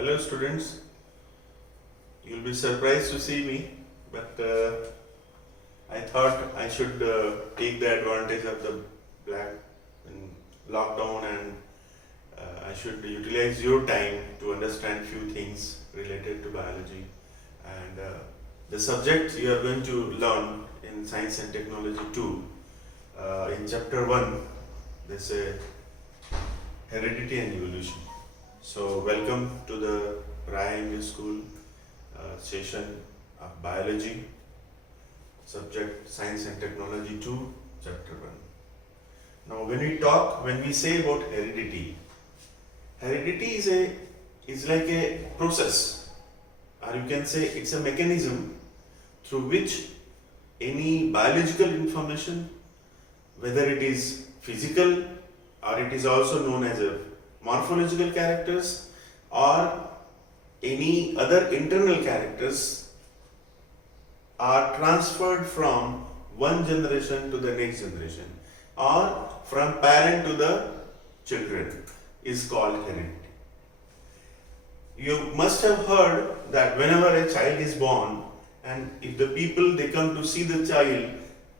Hello students, you'll be surprised to see me, but I thought I should take the advantage of the black lockdown and I should utilize your time to understand few things related to biology and the subject you are going to learn in Science and Technology 2 in chapter 1 there's a Heredity and Evolution. So welcome to the Rai English School session of biology, subject Science and Technology 2, chapter 1. Now when we say about heredity is like a process, or you can say it's a mechanism through which any biological information, whether it is physical or it is also known as a morphological characters or any other internal characters, are transferred from one generation to the next generation or from parent to the children is called heredity. You must have heard that whenever a child is born and if the people they come to see the child,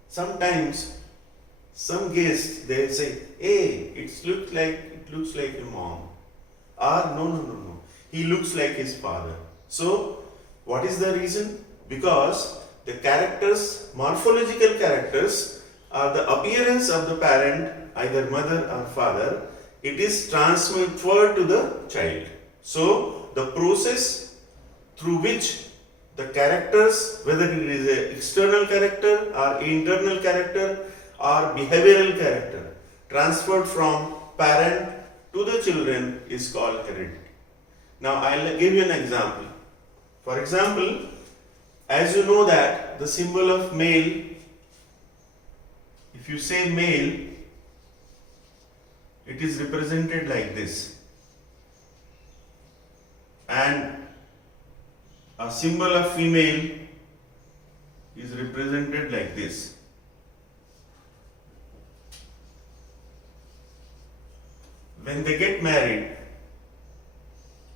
sometimes some guests they say, hey, it looks like a mom, or no, he looks like his father. So what is the reason? Because the characters, morphological characters, are the appearance of the parent, either mother or father. It is transferred to the child. So the process through which the characters, whether it is an external character or internal character or behavioral character, transferred from parent to the children is called heredity. Now I'll give you an example. For example, as you know that the symbol of male, if you say male, it is represented like this, and a symbol of female is represented like this. When they get married,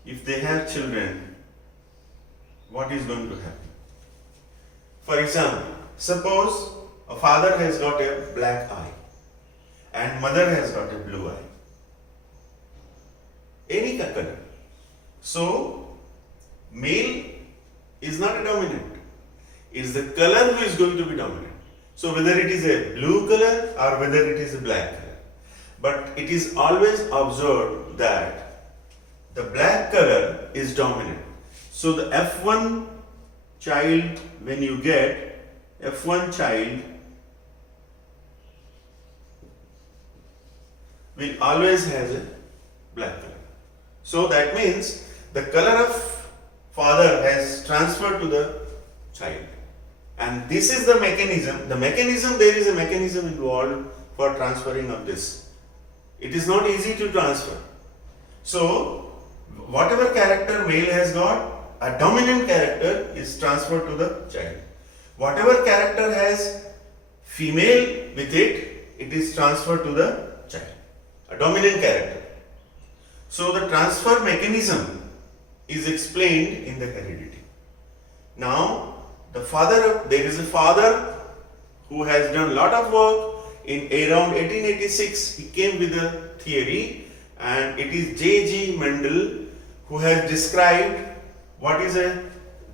if they have children, what is going to happen? For example, suppose a father has got a black eye and mother has got a blue eye. Any color. So, male is not a dominant. It is the color who is going to be dominant. So, whether it is a blue color or whether it is a black color. But it is always observed that the black color is dominant. So the F1 child, when you get F1 child, will always has a black color. So that means the color of father has transferred to the child. And this is the mechanism. There is a mechanism involved for transferring of this. It is not easy to transfer. So, whatever character male has got, a dominant character is transferred to the child. Whatever character has female with it, it is transferred to the child. A dominant character. So, the transfer mechanism is explained in the heredity. Now, there is a father who has done a lot of work. In around 1886, he came with a theory, and it is J.G. Mandel who has described what is a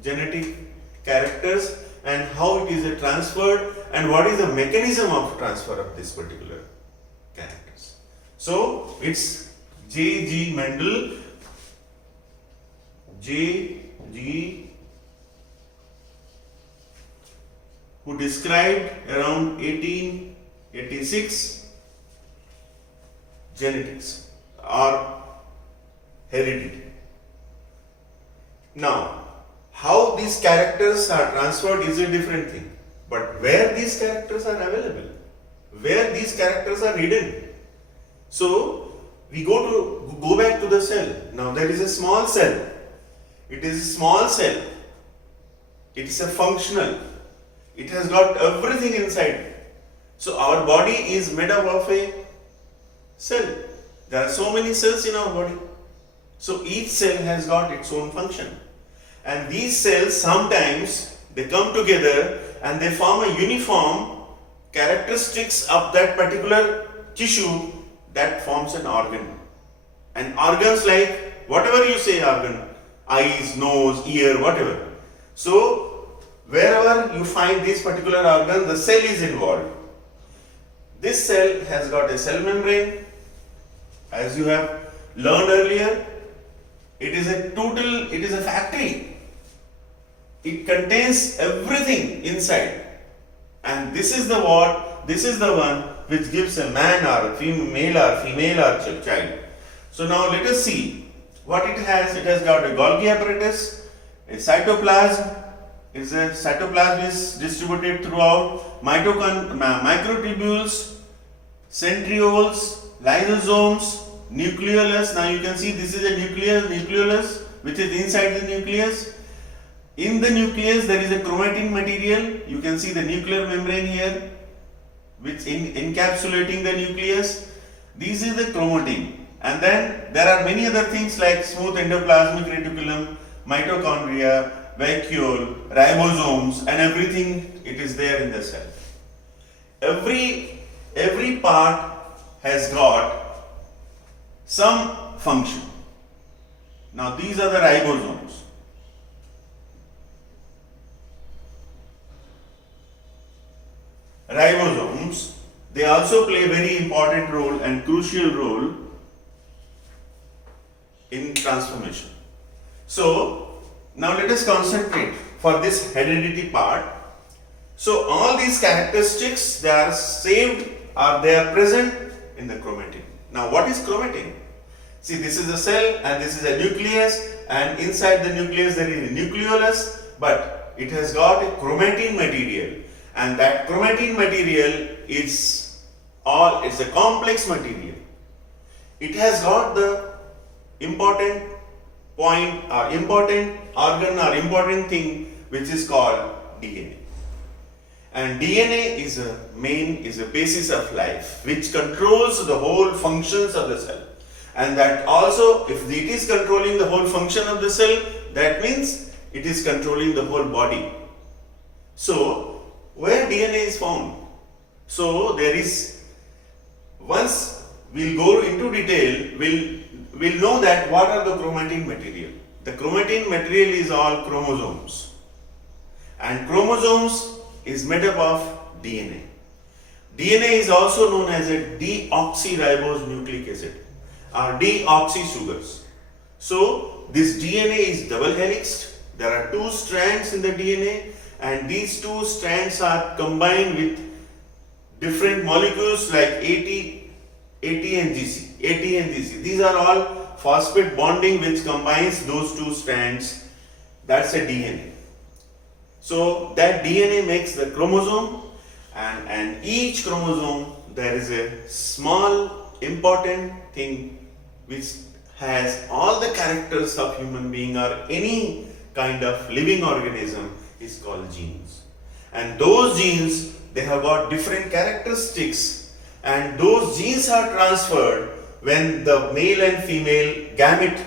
genetic characters and how it is transferred and what is the mechanism of transfer of this particular characters. So it's J.G. Mandel, J.G. who described around 1886 genetics or heredity. Now, how these characters are transferred is a different thing, but where these characters are available, where these characters are hidden. So, we go back to the cell. Now, there is a small cell. It is a small cell. It is a functional. It has got everything inside. So our body is made up of a cell. There are so many cells in our body. So each cell has got its own function. And these cells sometimes they come together and they form a uniform characteristics of that particular tissue that forms an organ. And organs like whatever you say organ, eyes, nose, ear, whatever. So wherever you find this particular organ, the cell is involved. This cell has got a cell membrane, as you have learned earlier. It is a factory. It contains everything inside. And this is the one which gives a man or male or female or child. So now let us see what it has. It has got a Golgi apparatus, a cytoplasm. Cytoplasm is distributed throughout microtubules, centrioles, lysosomes, nucleolus. Now you can see this is a nucleolus which is inside the nucleus. In the nucleus there is a chromatin material. You can see the nuclear membrane here which encapsulating the nucleus. This is the chromatin. And then there are many other things like smooth endoplasmic reticulum, mitochondria, vacuole, ribosomes, and everything it is there in the cell. Every part has got some function. Now these are the ribosomes. Ribosomes, they also play a very important role and crucial role in transformation. So now let us concentrate for this heredity part. So all these characteristics, they are saved or they are present in the chromatin. Now what is chromatin? See, this is a cell and this is a nucleus, and inside the nucleus there is a nucleolus, but it has got a chromatin material, and that chromatin material it's a complex material. It has got the important point or important organ or important thing which is called DNA. And DNA is a basis of life which controls the whole functions of the cell. And that also, if it is controlling the whole function of the cell, that means it is controlling the whole body. So where DNA is found? So there is, once we'll go into detail, we'll know that what are the chromatin material. The chromatin material is all chromosomes, and chromosomes is made up of DNA. DNA is also known as a deoxyribose nucleic acid or deoxy sugars. So this DNA is double helixed. There are two strands in the DNA, and these two strands are combined with different molecules like AT and GC. These are all phosphate bonding which combines those two strands. That's a DNA. So that DNA makes the chromosome, and each chromosome there is a small important thing which has all the characters of human being or any kind of living organism is called genes. And those genes, they have got different characteristics, and those genes are transferred when the male and female gamete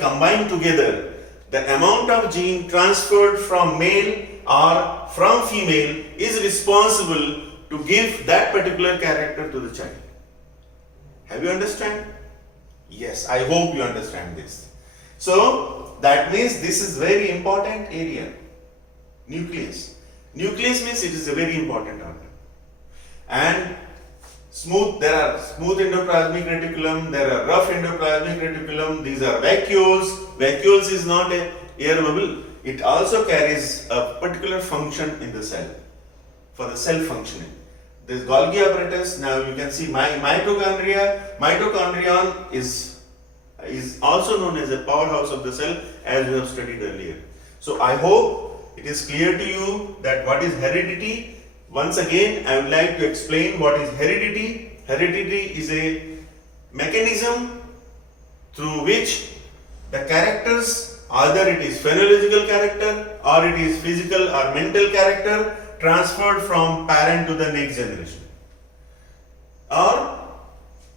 combine together. The amount of gene transferred from male or from female is responsible to give that particular character to the child. Have you understand? Yes, I hope you understand this. So that means this is very important area. Nucleus. Nucleus means it is a very important organ. And there are smooth endoplasmic reticulum, there are rough endoplasmic reticulum, these are vacuoles. Vacuoles is not a air bubble. It also carries a particular function in the cell, for the cell functioning. This Golgi apparatus, now you can see mitochondria. Mitochondrion is also known as a powerhouse of the cell, as we have studied earlier. So I hope it is clear to you that what is heredity. Once again, I would like to explain what is heredity. Heredity is a mechanism through which the characters, either it is phenological character or it is physical or mental character, transferred from parent to the next generation, or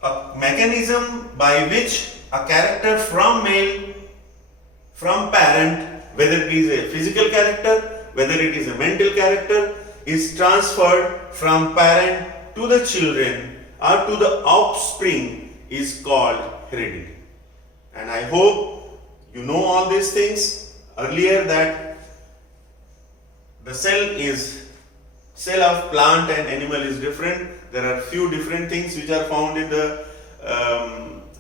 a mechanism by which a character from male, from parent, whether it is a physical character, whether it is a mental character, is transferred from parent to the children or to the offspring is called heredity. And I hope you know all these things earlier, that the cell of plant and animal is different. There are few different things which are found in the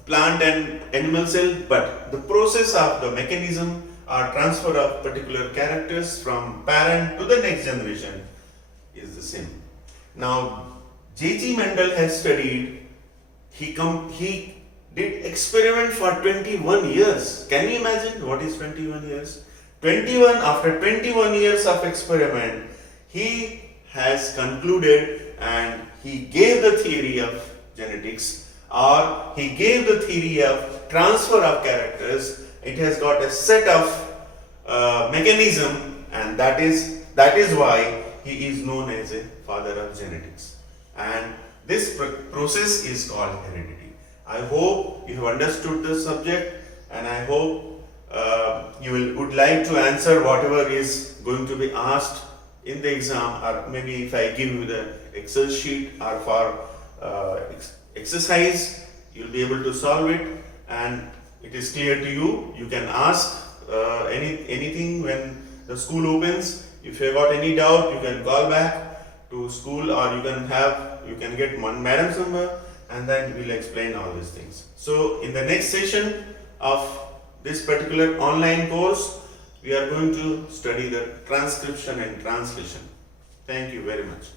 plant and animal cell, but the process of the mechanism or transfer of particular characters from parent to the next generation is the same. Now, J.G. Mandel has studied, he did experiment for 21 years. Can you imagine what is 21 years? After 21 years of experiment, he has concluded and he gave the theory of genetics, or he gave the theory of transfer of characters. It has got a set of mechanism, and that is why he is known as a father of genetics. And this process is called heredity. I hope you have understood the subject, and I hope you would like to answer whatever is going to be asked in the exam, or maybe if I give you the Excel sheet or for exercise, you'll be able to solve it, and it is clear to you. You can ask anything when the school opens. If you have got any doubt, you can call back to school, or you can get one madam's number, and then we'll explain all these things. So in the next session of this particular online course, we are going to study the transcription and translation. Thank you very much.